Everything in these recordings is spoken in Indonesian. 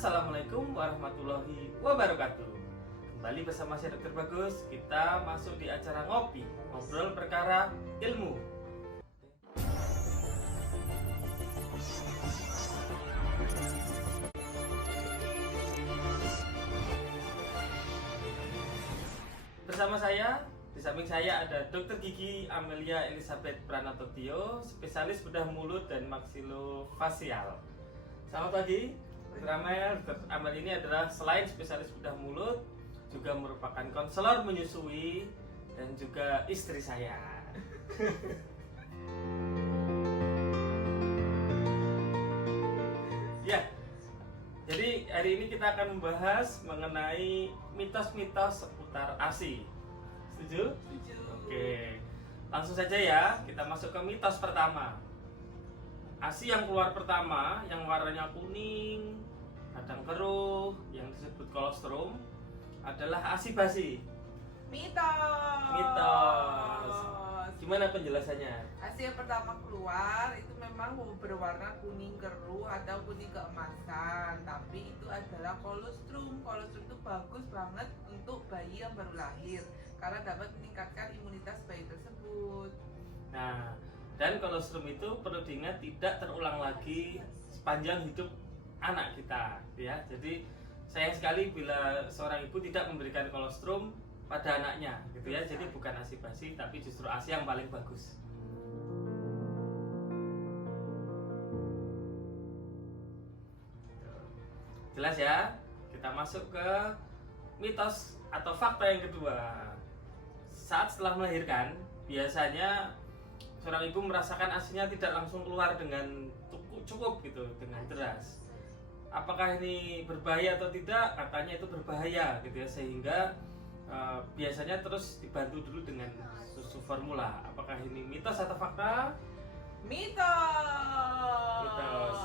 Assalamualaikum warahmatullahi wabarakatuh. Kembali bersama saya Dr. Bagus. Kita masuk di acara ngopi, ngobrol perkara ilmu. Bersama saya, di samping saya ada Dr. Gigi Amelia Elizabeth Pranatotio, spesialis bedah mulut dan maksilofasial. Selamat pagi, Dr. Amel. Dr. Amel ini adalah selain spesialis bedah mulut, juga merupakan konselor menyusui dan juga istri saya. Ya, jadi hari ini kita akan membahas mengenai mitos-mitos seputar ASI. Setuju? Setuju. Oke, langsung saja ya, kita masuk ke mitos pertama. ASI yang keluar pertama, yang warnanya kuning, kadang keruh, yang disebut kolostrum, adalah ASI basi. Mitos. Gimana penjelasannya? Hasil pertama keluar itu memang berwarna kuning keruh atau kuning keemasan, tapi itu adalah kolostrum. Kolostrum itu bagus banget untuk bayi yang baru lahir karena dapat meningkatkan imunitas bayi tersebut. Nah, dan kolostrum itu perlu diingat tidak terulang lagi sepanjang hidup anak kita, ya. Jadi sayang sekali bila seorang ibu tidak memberikan kolostrum pada anaknya, gitu ya. Jadi bukan ASI basi, tapi justru ASI yang paling bagus. Jelas ya? Kita masuk ke mitos atau fakta yang kedua. Saat setelah melahirkan, biasanya seorang ibu merasakan ASI-nya tidak langsung keluar dengan cukup gitu, dengan deras. Apakah ini berbahaya atau tidak? Katanya itu berbahaya gitu ya, sehingga biasanya terus dibantu dulu dengan susu formula. Apakah ini mitos atau fakta? Mitos.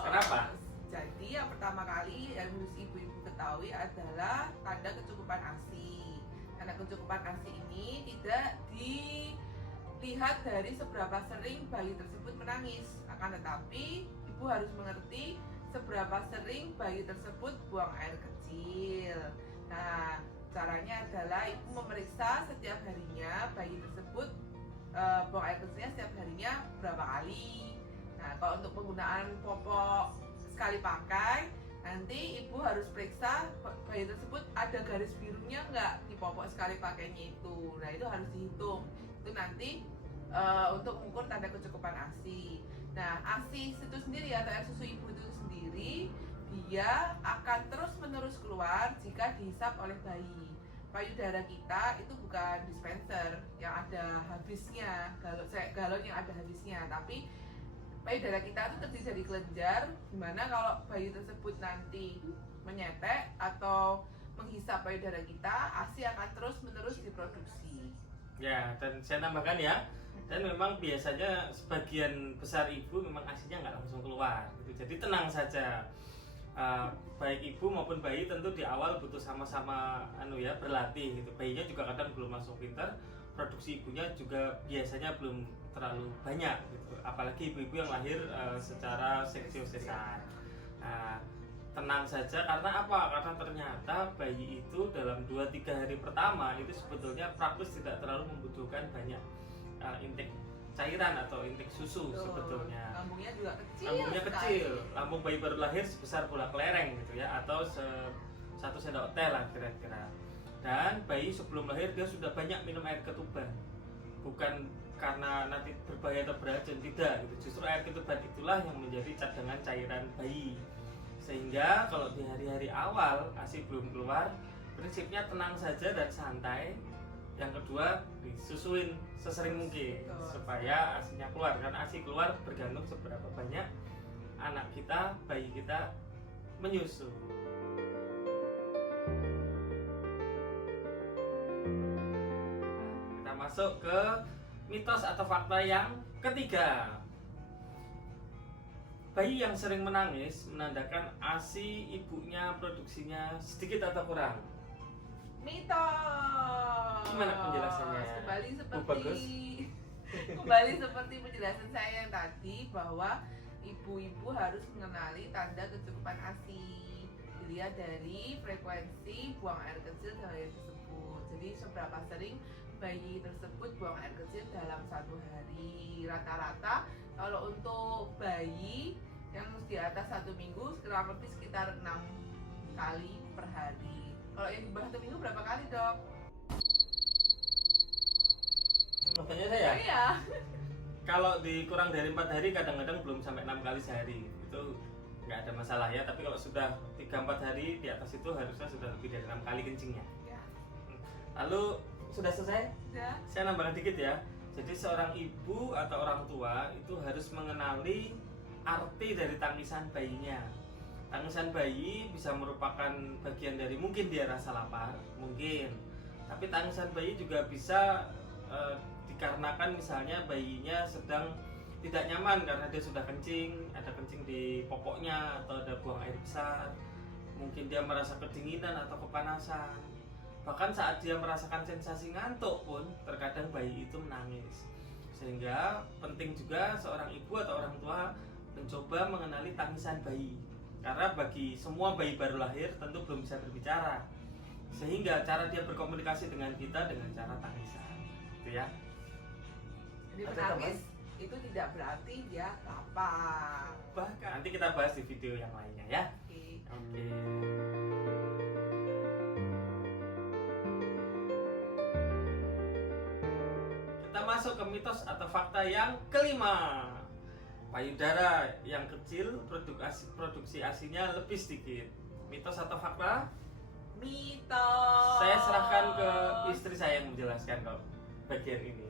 Kenapa? Jadi yang pertama kali yang harus ibu-ibu ketahui adalah tanda kecukupan ASI. Tanda kecukupan ASI ini tidak dilihat dari seberapa sering bayi tersebut menangis. Akan tetapi ibu harus mengerti seberapa sering bayi tersebut buang air kecil. Nah, caranya adalah ibu memeriksa setiap harinya bayi tersebut buang air kecilnya setiap harinya berapa kali. Nah, kalau untuk penggunaan popok sekali pakai, nanti ibu harus periksa bayi tersebut ada garis birunya nggak di popok sekali pakainya itu. Nah, itu harus dihitung. Itu nanti untuk mengukur tanda kecukupan ASI. Nah, ASI itu sendiri atau air susu ibu itu sendiri, dia akan terus-menerus keluar jika dihisap oleh bayi. Payudara kita itu bukan dispenser yang ada habisnya, galon yang ada habisnya, tapi payudara kita itu terdiri dari kelenjar, dimana kalau bayi tersebut nanti menyetek atau menghisap payudara kita, ASI akan terus-menerus diproduksi. Ya, dan saya tambahkan ya, dan memang biasanya sebagian besar ibu memang ASI-nya nggak langsung keluar gitu. Jadi tenang saja, baik ibu maupun bayi tentu di awal butuh sama-sama berlatih gitu. Bayinya juga kadang belum langsung pintar, produksi ibunya juga biasanya belum terlalu banyak gitu. Apalagi ibu-ibu yang lahir secara seksio sesar. Tenang saja, karena apa? Karena ternyata bayi itu dalam 2-3 hari pertama itu sebetulnya praktis tidak terlalu membutuhkan banyak intake cairan atau intake susu. Sebetulnya lambungnya juga kecil. Lambungnya kecil. Lambung bayi baru lahir sebesar bola kelereng gitu ya, atau 1 sendok teh lah kira-kira. Dan bayi sebelum lahir dia sudah banyak minum air ketuban. Bukan karena nanti berbahaya atau beracun, tidak gitu. Justru air ketuban itulah yang menjadi cadangan cairan bayi. Sehingga kalau di hari-hari awal ASI belum keluar, prinsipnya tenang saja dan santai. Yang kedua, disusuin sesering mungkin supaya ASI-nya keluar. Karena ASI keluar bergantung seberapa banyak anak kita, bayi kita menyusu. Kita masuk ke mitos atau fakta yang ketiga. Bayi yang sering menangis menandakan ASI ibunya produksinya sedikit atau kurang. Mitos. Gimana penjelasannya? Kembali seperti penjelasan saya yang tadi, bahwa ibu-ibu harus mengenali tanda kecukupan ASI. dilihat dari frekuensi buang air kecil dari bayi tersebut. Jadi seberapa sering bayi tersebut buang air kecil dalam satu hari. Rata-rata kalau untuk bayi yang di atas 1 minggu kurang lebih sekitar 6 kali per hari. Kalau yang di bawah 1 minggu berapa kali, Dok? Makanya saya Iya. kalau dikurang dari 4 hari kadang-kadang belum sampai 6 kali sehari itu nggak ada masalah ya, tapi kalau sudah 3-4 hari di atas itu harusnya sudah lebih dari 6 kali kencingnya. Ya. Lalu sudah selesai? Sudah. Saya nambahkan dikit ya. Jadi seorang ibu atau orang tua itu harus mengenali arti dari tangisan bayinya. Tangisan bayi bisa merupakan bagian dari mungkin dia rasa lapar, mungkin. Tapi tangisan bayi juga bisa dikarenakan misalnya bayinya sedang tidak nyaman karena dia sudah kencing, ada kencing di popoknya atau ada buang air besar. Mungkin dia merasa kedinginan atau kepanasan. Bahkan saat dia merasakan sensasi ngantuk pun terkadang bayi itu menangis. Sehingga penting juga seorang ibu atau orang tua mencoba mengenali tangisan bayi. Karena bagi semua bayi baru lahir tentu belum bisa berbicara. Sehingga cara dia berkomunikasi dengan kita dengan cara tangisan. Gitu ya. Jadi Ada menangis itu tidak berarti dia lapar. Bahkan nanti kita bahas di video yang lainnya ya. Oke. Oke. Kita masuk ke mitos atau fakta yang kelima. Payudara yang kecil produksi ASI-nya lebih sedikit. Mitos atau fakta? Mitos. Saya serahkan ke istri saya yang menjelaskan kok bagian ini.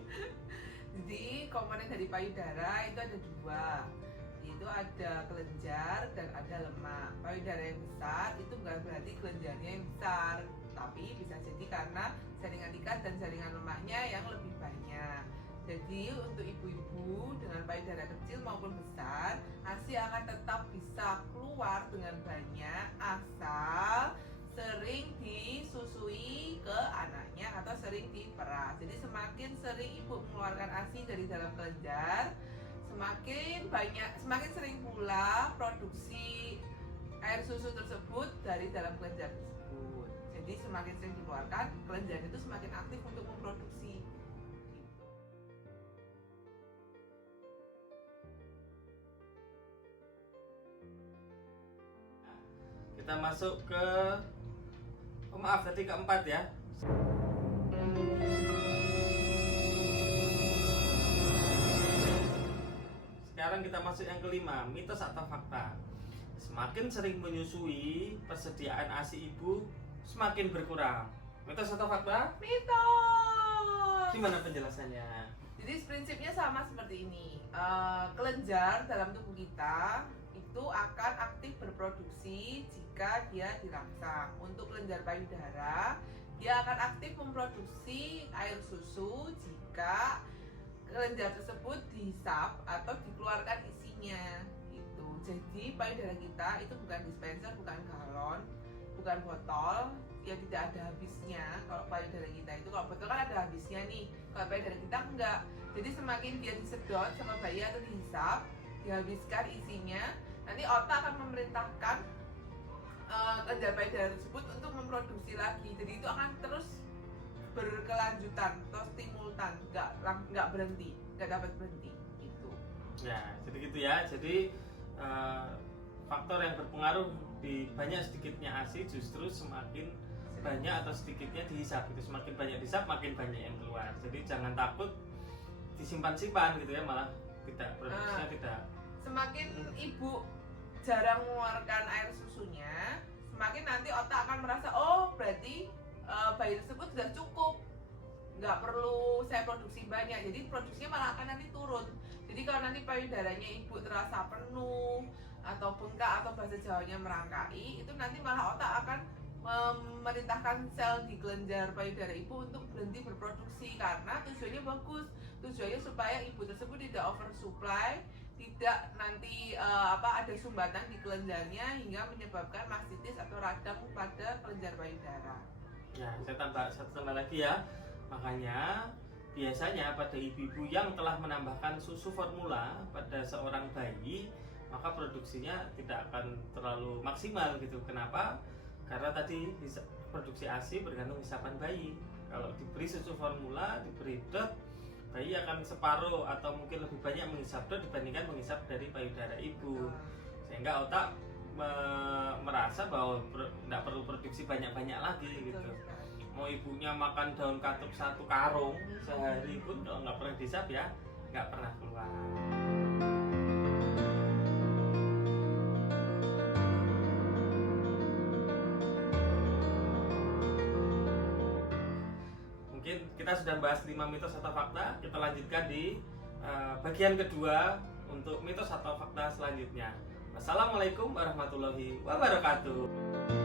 Jadi komponen dari payudara itu ada 2, yaitu ada kelenjar dan ada lemak. Payudara yang besar itu bukan berarti kelenjarnya yang besar, tapi bisa jadi karena jaringan ikat dan jaringan lemaknya yang lebih banyak. Jadi untuk ibu-ibu dengan payudara kecil maupun besar, ASI akan tetap bisa keluar dengan banyak asal sering disusui ke anaknya atau sering diperas. Jadi semakin sering ibu mengeluarkan ASI dari dalam kelenjar, semakin sering pula produksi air susu tersebut dari dalam kelenjar tersebut. Jadi semakin sering dikeluarkan, kelenjar itu semakin aktif untuk memproduksi. Kita masuk ke maaf tadi keempat ya. Sekarang kita masuk yang kelima, mitos atau fakta. Semakin sering menyusui, persediaan ASI ibu semakin berkurang. Mitos atau fakta? Mitos. Gimana penjelasannya? Jadi prinsipnya sama seperti ini. Kelenjar dalam tubuh kita itu akan aktif berproduksi jika dia dirangsang. Untuk kelenjar payudara, dia akan aktif memproduksi air susu jika kelenjar tersebut dihisap atau dikeluarkan isinya. Gitu. Jadi payudara kita itu bukan dispenser, bukan galon, bukan botol, ya tidak ada habisnya. Kalau payudara kita itu, kalau botol kan ada habisnya nih. Kalau payudara kita enggak. Jadi semakin dia disedot sama bayi atau dihisap, dihabiskan isinya, nanti otak akan memerintahkan kelenjar payudara tersebut untuk memproduksi lagi. Jadi itu akan terus berkelanjutan atau simultan, nggak berhenti, nggak dapat berhenti gitu. Ya, jadi gitu ya. Jadi faktor yang berpengaruh di banyak sedikitnya ASI justru semakin banyak atau sedikitnya dihisap. Itu semakin banyak dihisap, makin banyak yang keluar. Jadi jangan takut disimpan-simpan gitu ya, malah tidak produksinya tidak. Semakin ibu jarang mengeluarkan air susunya, semakin nanti otak akan merasa, oh berarti bayi tersebut sudah cukup, nggak perlu saya produksi banyak. Jadi produksinya malah akan nanti turun. Jadi kalau nanti payudaranya ibu terasa penuh atau bengkak atau bahasa Jawanya merangkai, itu nanti malah otak akan memerintahkan sel di kelenjar payudara ibu untuk berhenti berproduksi, karena tujuannya bagus. Tujuannya supaya ibu tersebut tidak oversupply, tidak nanti ada sumbatan di kelenjarnya hingga menyebabkan mastitis atau radang pada kelenjar payudara. Ya, saya tambah satu tambah lagi ya. Makanya biasanya pada ibu-ibu yang telah menambahkan susu formula pada seorang bayi, maka produksinya tidak akan terlalu maksimal gitu. Kenapa? Karena tadi produksi ASI bergantung hisapan bayi. Kalau diberi susu formula, diberi dot, bayi akan separuh atau mungkin lebih banyak menghisap dot dibandingkan menghisap dari payudara ibu, sehingga otak merasa bahwa tidak perlu produksi banyak-banyak lagi gitu. Mau ibunya makan daun katuk 1 karung sehari pun kalau nggak pernah dihisap ya nggak pernah keluar. Mungkin kita sudah bahas 5 mitos atau fakta. Kita lanjutkan di bagian kedua untuk mitos atau fakta selanjutnya. Wassalamualaikum warahmatullahi wabarakatuh.